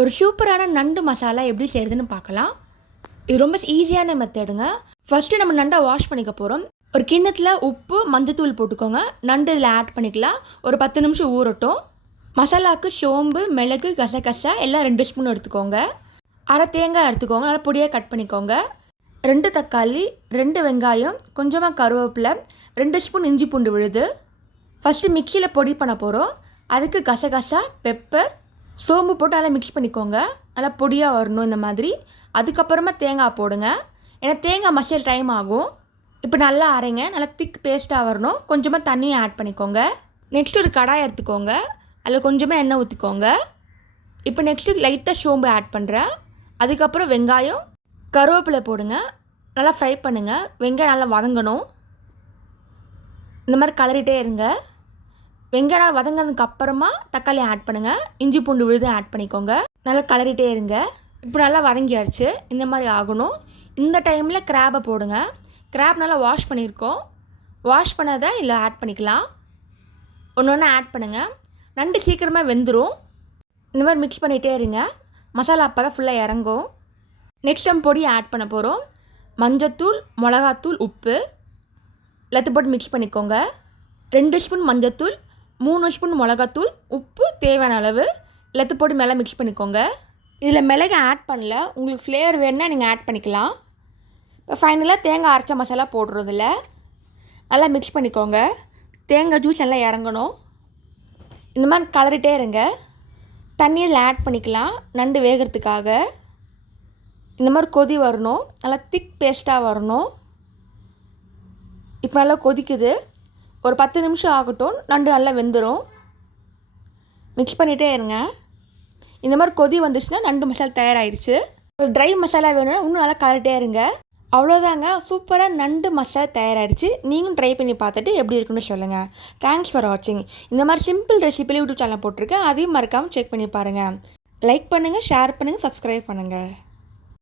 ஒரு சூப்பரான நண்டு மசாலா எப்படி செய்கிறதுன்னு பார்க்கலாம். இது ரொம்ப ஈஸியான மெத்தடுங்க ஃபஸ்ட்டு நம்ம நண்டை வாஷ் பண்ணிக்க போகிறோம் ஒரு கிண்ணத்தில் உப்பு மஞ்சத்தூள் போட்டுக்கோங்க. நண்டு இதில் ஆட் பண்ணிக்கலாம். ஒரு பத்து நிமிஷம் ஊறட்டும். மசாலாவுக்கு சோம்பு மிளகு கசகசா எல்லாம் ரெண்டு ஸ்பூன் எடுத்துக்கோங்க. அரை தேங்காய் எடுத்துக்கோங்க. நல்லா பொடியாக கட் பண்ணிக்கோங்க. ரெண்டு தக்காளி ரெண்டு வெங்காயம் கொஞ்சமாக கருவேப்பிலை ரெண்டு ஸ்பூன் இஞ்சி பூண்டு விழுது. ஃபஸ்ட்டு மிக்சியில் பொடி பண்ண போகிறோம் அதுக்கு கசகசா பெப்பர் சோம்பு போட்டு நல்லா மிக்ஸ் பண்ணிக்கோங்க. நல்லா பொடியாக வரணும் இந்த மாதிரி. அதுக்கப்புறமா தேங்காய் போடுங்க. ஏன்னா தேங்காய் மசியல் டைம் ஆகும். இப்போ நல்லா அரைங்க. நல்லா திக் பேஸ்ட்டாக வரணும். கொஞ்சமாக தண்ணியை ஆட் பண்ணிக்கோங்க. நெக்ஸ்ட் ஒரு கடாய் எடுத்துக்கோங்க. அதில் கொஞ்சமாக எண்ணெய் ஊற்றிக்கோங்க இப்போ நெக்ஸ்ட்டு லைட்டாக சோம்பு ஆட் பண்ணுறேன் அதுக்கப்புறம் வெங்காயம் கருவேப்பிலை போடுங்க. நல்லா ஃப்ரை பண்ணுங்கள் வெங்காயம் நல்லா வதங்கணும். இந்த மாதிரி கலரிட்டே இருங்க. வெங்காயம் வதங்கினதுக்கு அப்புறமா தக்காளி ஆட் பண்ணுங்கள் இஞ்சி பூண்டு விழுதும் ஆட் பண்ணிக்கோங்க. நல்லா கலரிட்டே இருங்க. இப்போ நல்லா வதங்கியாச்சு. இந்த மாதிரி ஆகணும். இந்த டைமில் கிராபை போடுங்க. கிராப் நல்லா வாஷ் பண்ணியிருக்கோம். வாஷ் பண்ணதை இல்லை ஆட் பண்ணிக்கலாம். ஒன்று ஒன்று ஆட் பண்ணுங்கள் நண்டு சீக்கிரமாக வெந்துடும் இந்த மாதிரி மிக்ஸ் பண்ணிகிட்டே இருங்க. மசாலா அப்போ தான் ஃபுல்லாக இறங்கும். நெக்ஸ்ட் நம்ம பொடி ஆட் பண்ண போகிறோம் மஞ்சத்தூள் மிளகாத்தூள் உப்பு. எல்லாத்தையும் போட்டு மிக்ஸ் பண்ணிக்கோங்க. ரெண்டு ஸ்பூன் மஞ்சத்தூள் மூணு ஸ்பூன் மிளகாத்தூள் உப்பு தேவையான அளவு. எல்லாத்தையும் போட்டு மேலே மிக்ஸ் பண்ணிக்கோங்க. இதில் மிளகு ஆட் பண்ணல. உங்களுக்கு ஃப்ளேவர் வேணுன்னா நீங்கள் ஆட் பண்ணிக்கலாம். இப்போ ஃபைனலாக தேங்காய் அரைச்ச மசாலா போடுறதில்ல நல்லா மிக்ஸ் பண்ணிக்கோங்க. தேங்காய் ஜூஸ் நல்லா இறங்கணும். இந்த மாதிரி கலரிட்டே இருங்க. தண்ணி இதில் ஆட் பண்ணிக்கலாம். நண்டு வேகிறதுக்காக. இந்த மாதிரி கொதி வரணும். நல்லா திக் பேஸ்ட்டாக வரணும். இப்போ நல்லா கொதிக்குது. ஒரு பத்து நிமிஷம் ஆகட்டும் நண்டு நல்லா வெந்துடும் மிக்ஸ் பண்ணிகிட்டே இருங்க. இந்த மாதிரி கொதி வந்துச்சுன்னா நண்டு மசாலா தயாராகிடுச்சு ஒரு ட்ரை மசாலா வேணும்னா இன்னும் நல்லா கரட்டே இருங்க. அவ்வளோதாங்க சூப்பராக நண்டு மசாலா தயாராகிடுச்சு நீங்களும் ட்ரை பண்ணி பார்த்துட்டு எப்படி இருக்குன்னு சொல்லுங்கள் தேங்க்ஸ் ஃபார் வாட்சிங் இந்த மாதிரி சிம்பிள் ரெசிபியில் யூடியூப் சேனல் போட்டிருக்கேன். அதையும் மறக்காமல் செக் பண்ணி பாருங்கள் லைக் பண்ணுங்கள் ஷேர் பண்ணுங்கள் சப்ஸ்கிரைப் பண்ணுங்கள்